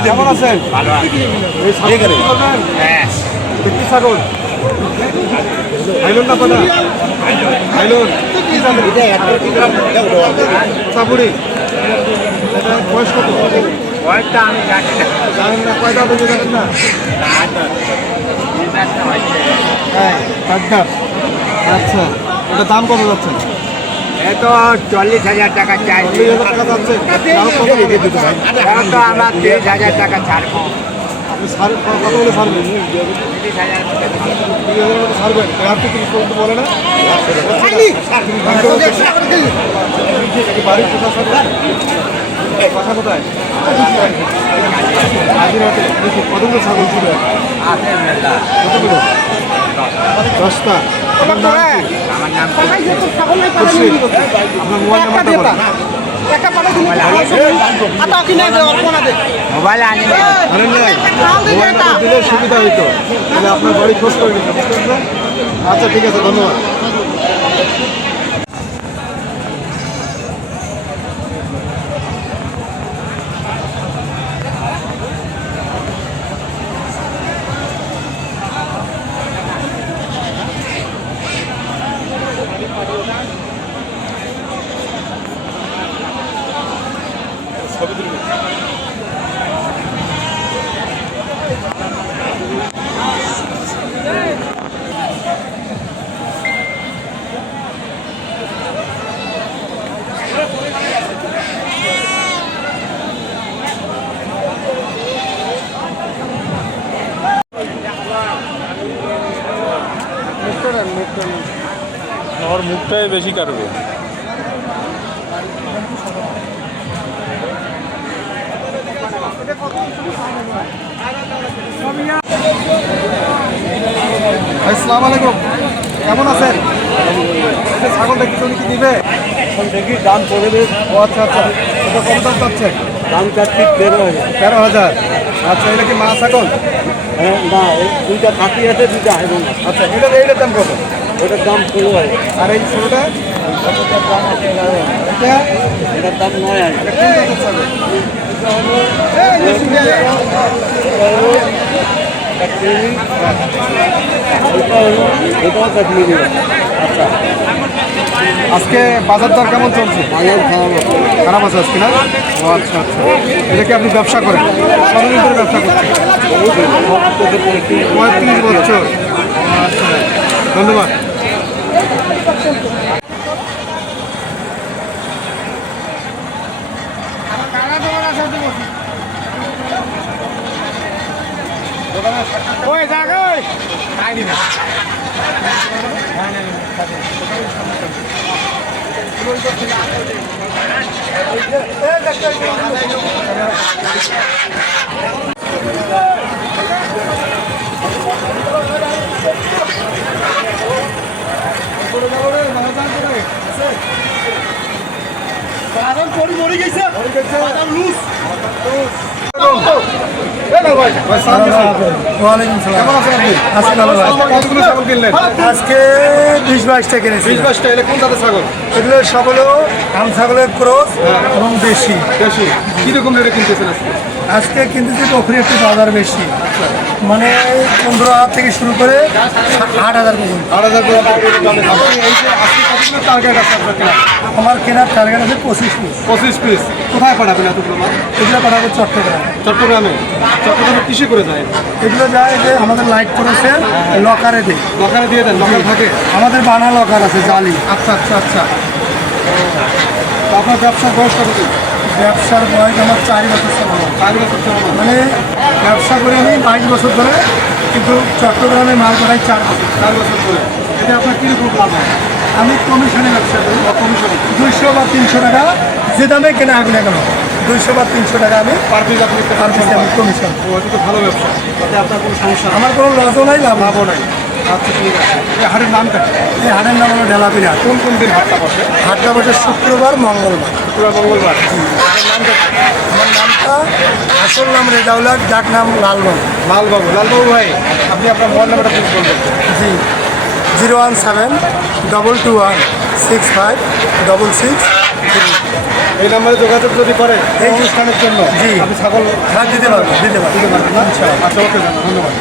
কেমন আছেন? ছাগল। আইলুন না আইলুন কি এটা বয়স জানেন না কয়টা বেজে জানেন না? হ্যাঁ আচ্ছা এটা দাম কত যাচ্ছে? তো চল্লিশ হাজার টাকা চাই। তো আমরা তিরিশ হাজার টাকা ছাড়বো। বাড়ির ছাড়বেন কোথায়? কতগুলো ছাগল ছিল? দশটা? আমার নাম আপনার মোবাইল নাম্বারটা বলেন। মোবাইল আনি মোবাইল দিলে সুবিধা হইতো। তাহলে আপনার বাড়ি খোঁজ করে নিতে আচ্ছা ঠিক আছে ধন্যবাদ। আমার মুখটাই বেশি কাটবে। আসসালামু আলাইকুম। কেমন আছেন? এটা ছাগল দেখতে চলে কি দিবে? দেখি দাম পড়বে ও আচ্ছা আচ্ছা। এটা কত দাম পাচ্ছে দাম চাচ্ছি তেরো হাজার। তেরো হাজার। আচ্ছা এটা কি মা ছাগল? হ্যাঁ না দুইটা খাসি আছে দুইটা আছে আচ্ছা এটা এইটার দাম কত? ওটার দাম ষোলো হাজার। আর এই ছোটোটা? ওটার দাম আছে এগারো হাজার। এটা এটার দাম নয় হাজার আচ্ছা আজকে বাজার দর কেমন চলছে? বাজার খারাপ আছে আজকে, না? ও আচ্ছা আচ্ছা। এটা কি আপনি ব্যবসা করেন? কতদিন ধরে ব্যবসা করছেন? পঁয়ত্রিশ বছর। আচ্ছা ধন্যবাদ ওয়ালাইকুম সালাম কেমন আছেন আপনি? আছি ভালো কতগুলো ছাগল কিনলেন? আজকে বিশ বাইশটা কিনেছি। বিশ বাইশটা কোন জাতের ছাগল? এগুলো আম ছাগলের ক্রস এবং দেশি। বেশি কীরকম রেটে কিনতেছেন আজকে? আজকে কিনতেছি বকরি একটু বাজার বেশি। মানে পনেরো হাজার থেকে শুরু করে আট হাজার পর্যন্ত। আট হাজার টার্গেট আছে আমার কেনার টার্গেট আছে পঁচিশ পিস পঁচিশ পিস কোথায় পাঠাবেন এতগুলো এগুলো পাঠাবো চট্টগ্রাম। চট্টগ্রামে? চট্টগ্রামে কিসে করে যায়? এগুলো যায় যে আমাদের লাইট করেছে লকারে দেয়। দোকানে দিয়ে দেন দোকান থাকে? আমাদের বানা লকার আছে জালি। আচ্ছা আচ্ছা আচ্ছা। আপনার ব্যবসার বয়স কত? ব্যবসার বয়স আমার চার বছর চালানো চার বছর মানে ব্যবসা করে আমি বাইশ বছর ধরে কিন্তু চট্টগ্রামে মাল করাই চার বছর। চার বছর ধরে। এটা আপনার কীরকম লাভ হয়? আমি কমিশনে ব্যবসা করি। কমিশনে। দুইশো বা তিনশো টাকা যে দামে কেনা হবে না কেন দুইশো বা তিনশো টাকা আমি পার পিস আপনি পার পিসে আমি কমিশন ভালো ব্যবসা। তাতে আপনার কোনো সমস্যা আমার কোনো লসও নাই লাভ লাভও নাই। আচ্ছা ঠিক আছে। এই হাটের নামটা? এই হাটের নাম হলো ডেলাপিরা কোন কোন দিন হাটটা বসে? হাটটা বসে শুক্রবার মঙ্গলবার। শুক্রবার মঙ্গলবার। আমার নামটা আসল নাম রেজাউলাক যার নাম লালবাবু। লালবাবু লালবাবু ভাই আপনি আপনার মোবাইল নাম্বারটা প্লিজ বলবেন। জি। Zero one seven double two one six five double six এই নাম্বারে যোগাযোগ যদি করে এই অনুষ্ঠানের জন্য জি। আমি ছাগল হ্যাঁ দিতে পারব দিতে পারব। আচ্ছা আচ্ছা ওকে ধন্যবাদ।